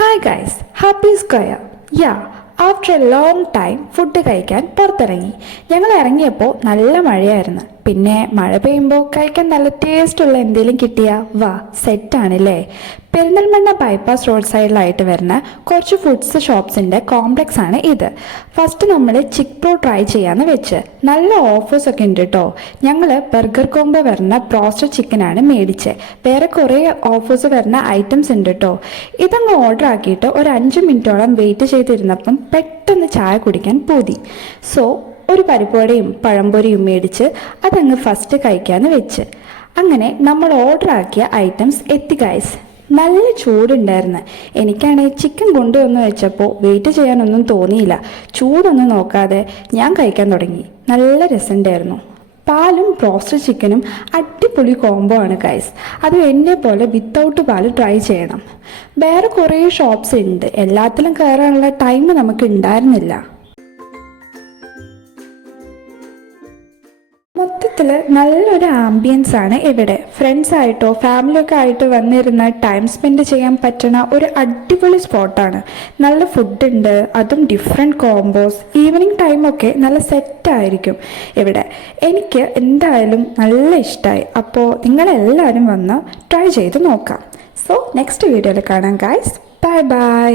Hi guys, happy Square. Yeah, after A long time food കഴിക്കാൻ പുറത്തിറങ്ങി. ഞങ്ങൾ ഇറങ്ങിയപ്പോൾ നല്ല മഴയായിരുന്നു. പിന്നെ മഴ പെയ്യുമ്പോൾ കഴിക്കാൻ നല്ല ടേസ്റ്റുള്ള എന്തെങ്കിലും കിട്ടിയാൽ വാ സെറ്റാണല്ലേ. പെരിന്തൽമണ്ണ ബൈപ്പാസ് റോഡ് സൈഡിലായിട്ട് വരുന്ന കുറച്ച് ഫുഡ്സ് ഷോപ്സിൻ്റെ കോംപ്ലക്സ് ആണ് ഇത്. ഫസ്റ്റ് നമ്മൾ ചിക്ക് പ്രോ ട്രൈ ചെയ്യാമെന്ന് വെച്ച്. നല്ല ഓഫേഴ്സൊക്കെ ഉണ്ട് കേട്ടോ. ഞങ്ങൾ ബർഗർ കോംബോ വരുന്ന ബ്രോസ്റ്റഡ് ചിക്കനാണ് മേടിച്ചത്. വേറെ കുറേ ഓഫേഴ്സ് വരുന്ന ഐറ്റംസ് ഉണ്ട് കേട്ടോ. ഇതങ്ങ് ഓർഡർ ആക്കിയിട്ട് ഒരു 5 മിനിറ്റോളം വെയിറ്റ് ചെയ്തിരുന്നപ്പം പെട്ടെന്ന് ചായ കുടിക്കാൻ പൂതി. സോ ഒരു പരിപ്പുവടയും പഴംപൊരിയും മേടിച്ച് അതങ്ങ് ഫസ്റ്റ് കഴിക്കാമെന്ന് വെച്ച്. അങ്ങനെ നമ്മൾ ഓർഡർ ആക്കിയ ഐറ്റംസ് എത്തി ഗൈസ്. നല്ല ചൂടുണ്ടായിരുന്നു. എനിക്കാണെങ്കിൽ ചിക്കൻ കൊണ്ടുവന്ന് വെച്ചപ്പോൾ വെയിറ്റ് ചെയ്യാനൊന്നും തോന്നിയില്ല. ചൂടൊന്നും നോക്കാതെ ഞാൻ കഴിക്കാൻ തുടങ്ങി. നല്ല രസമുണ്ടായിരുന്നു. പാലും ബ്രോസ്റ്റഡ് ചിക്കനും അടിപൊളി കോംബോ ആണ് ഗൈസ്. അത് എന്നെ പോലെ വിത്തൗട്ട് പാല് ട്രൈ ചെയ്യണം. വേറെ കുറേ ഷോപ്സ് ഉണ്ട്, എല്ലാത്തിലും കയറാനുള്ള ടൈം നമുക്ക് ഉണ്ടായിരുന്നില്ല. മൊത്തത്തിൽ നല്ലൊരു ആംബിയൻസ് ആണ് ഇവിടെ. ഫ്രണ്ട്സായിട്ടോ ഫാമിലിയൊക്കെ ആയിട്ട് വന്നിരുന്ന് ടൈം സ്പെൻഡ് ചെയ്യാൻ പറ്റുന്ന ഒരു അടിപൊളി സ്പോട്ടാണ്. നല്ല ഫുഡ് ഉണ്ട്, അതും ഡിഫറെൻറ്റ് കോംബോസ്. ഈവനിങ് ടൈമൊക്കെ നല്ല സെറ്റായിരിക്കും ഇവിടെ. എനിക്ക് എന്തായാലും നല്ല ഇഷ്ടമായി. അപ്പോൾ നിങ്ങളെല്ലാവരും വന്ന് ട്രൈ ചെയ്ത് നോക്കാം. സോ നെക്സ്റ്റ് വീഡിയോയിൽ കാണാം ഗൈസ്. Bye bye.